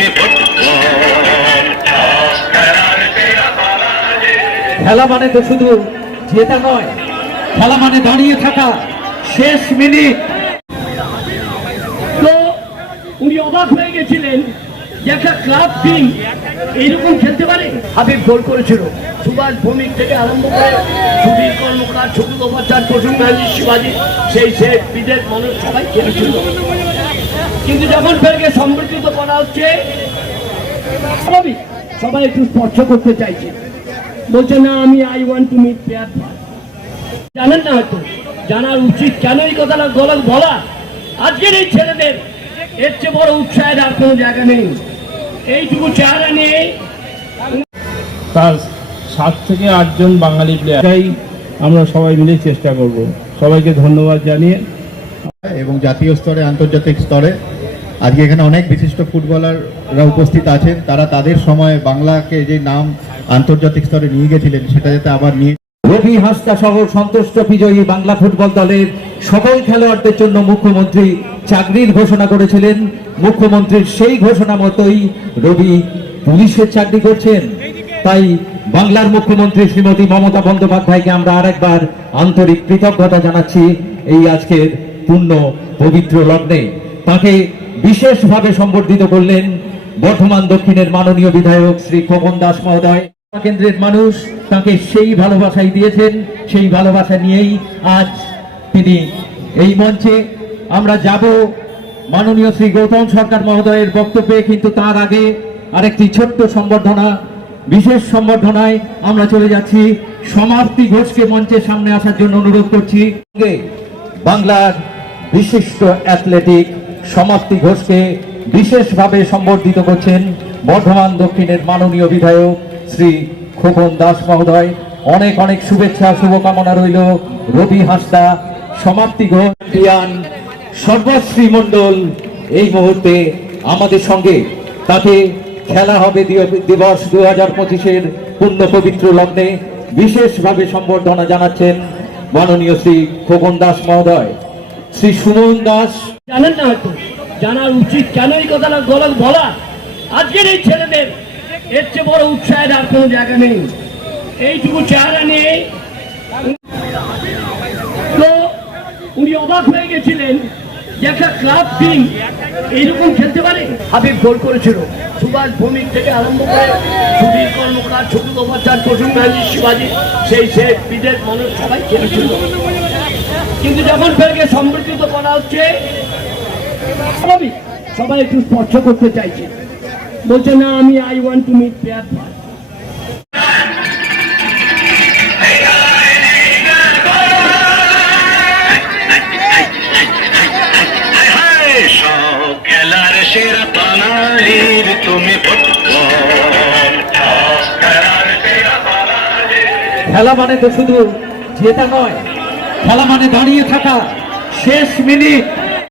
তুমি খেলা মানে তো শুধু জেতা নয়, খেলা মানে দাঁড়িয়ে থাকা শেষ মিনিট। তো উনি অবাক হয়ে গেছিলেন যে একটা ক্লাব টিম এইরকম খেলতে পারে। হাবিব গোল করেছিল, সুভাষ ভৌমিক থেকে আরম্ভ করে সুধীর কর্মকার, ছবি গোপাচার, প্রসূন ব্যানার্জি, শিবাজি, সেই শেখ বিদেশ মানুষ সবাই খেলেছিল। কিন্তু যখন ফেরকে সংগঠিত করা হচ্ছে, সবাই একটু স্পর্শ করতে চাইছে, বলছে না আমি I want to meet player. জানেন না, হয়তো জানার উচিত কেন এই কথাটা গলত বলা। আজকের এই ছেলেদের এর চেয়ে বড় উৎসাহের আর কোনো জায়গা নেই। এইটুকু চেহারা নিয়ে তার 7 থেকে 8 জন বাঙালি প্লেয়ার, আমরা সবাই মিলে চেষ্টা করব। সবাইকে ধন্যবাদ জানিয়ে এবং জাতীয় স্তরে আন্তর্জাতিক স্তরে আজকে এখানে অনেক বিশিষ্ট ফুটবলাররা উপস্থিত আছেন। তারা তাদের সময় বাংলাকে যে নাম আন্তর্জাতিক স্তরে নিয়ে গেছিলেন সেটা যাতে আবার নিয়ে। রবি হাসদা সহ সন্তুষ্ট বিজয়ী বাংলা ফুটবল দলের সকল খেলোয়াড়দের জন্য মুখ্যমন্ত্রী চাকরির ঘোষণা করেছিলেন। মুখ্যমন্ত্রীর সেই ঘোষণা মতোই রবি পুলিশের চাকরি করছেন। তাই বাংলার মুখ্যমন্ত্রী শ্রীমতী মমতা বন্দ্যোপাধ্যায়কে আমরা আরেকবার আন্তরিক কৃতজ্ঞতা জানাচ্ছি এই আজকের পূর্ণ পবিত্র লগ্নে। তাকে বিশেষভাবে সম্বর্ধিত করলেন বর্ধমান দক্ষিণের মাননীয় বিধায়ক শ্রী খোকন দাস মহোদয়। কেন্দ্রের মানুষ তাকে সেই ভালোবাসাই দিয়েছেন, সেই ভালোবাসা নিয়েই আজ তিনি এই মঞ্চে। আমরা যাব মাননীয় শ্রী গৌতম সরকার মহোদয়ের বক্তব্যে, কিন্তু তার আগে আরেকটি ছোট্ট সম্বর্ধনা, বিশেষ সম্বর্ধনায় আমরা চলে যাচ্ছি। সমাপ্তি ঘোষকে মঞ্চের সামনে আসার জন্য অনুরোধ করছি। বাংলার বিশিষ্ট অ্যাথলেটিক সমাপ্তি ঘোষকে বিশেষভাবে সম্বর্ধিত করছেন বর্ধমান দক্ষিণের মাননীয় বিধায়ক শ্রী খোকন দাস মহোদয়। অনেক অনেক শুভেচ্ছা, শুভকামনা রইল। রবি হাসদা সমাপ্তি ঘোষ, সর্বশ্রী মণ্ডল এই মুহূর্তে আমাদের সঙ্গে। তাকে খেলা হবে দিবস 2025-এর পূর্ণ পবিত্র লগ্নে। বিশেষভাবে সম্বর্ধনা জানাচ্ছেন মাননীয় শ্রী খোকন দাস মহোদয়। শ্রী সুমন দাস। জানেন না, হয়তো জানার উচিত কেন এই কথাটা গলত বলা। আজকের এই ছেলেদের এর চেয়ে বড় উৎসাহের আর কোনো জায়গা নেই। এইটুকু চেহারা নিয়ে তো উনি অবাক হয়ে গেছিলেন যে একটা ক্লাব টিম এইরকম খেলতে পারে। হাবিব গোল করেছিল, সুভাষ ভৌমিক থেকে আরম্ভ করে সুধীর কর্মকার, ছবি গোপাচার, প্রসূন ব্যানার্জি, শিবাজি, সেই শেখ বিদেশ মানুষ সবাই খেলেছিল। কিন্তু যখন ফেরকে সংগঠিত করা হচ্ছে, সবাই একটু স্পর্শ করতে চাইছে, বলছে না আমি I want to meet player. খেলার সেরা বাঙালির তুমি খেলা মানে তো শুধু জেতা নয়, খেলা মানে দাঁড়িয়ে থাকা শেষ মিনিট।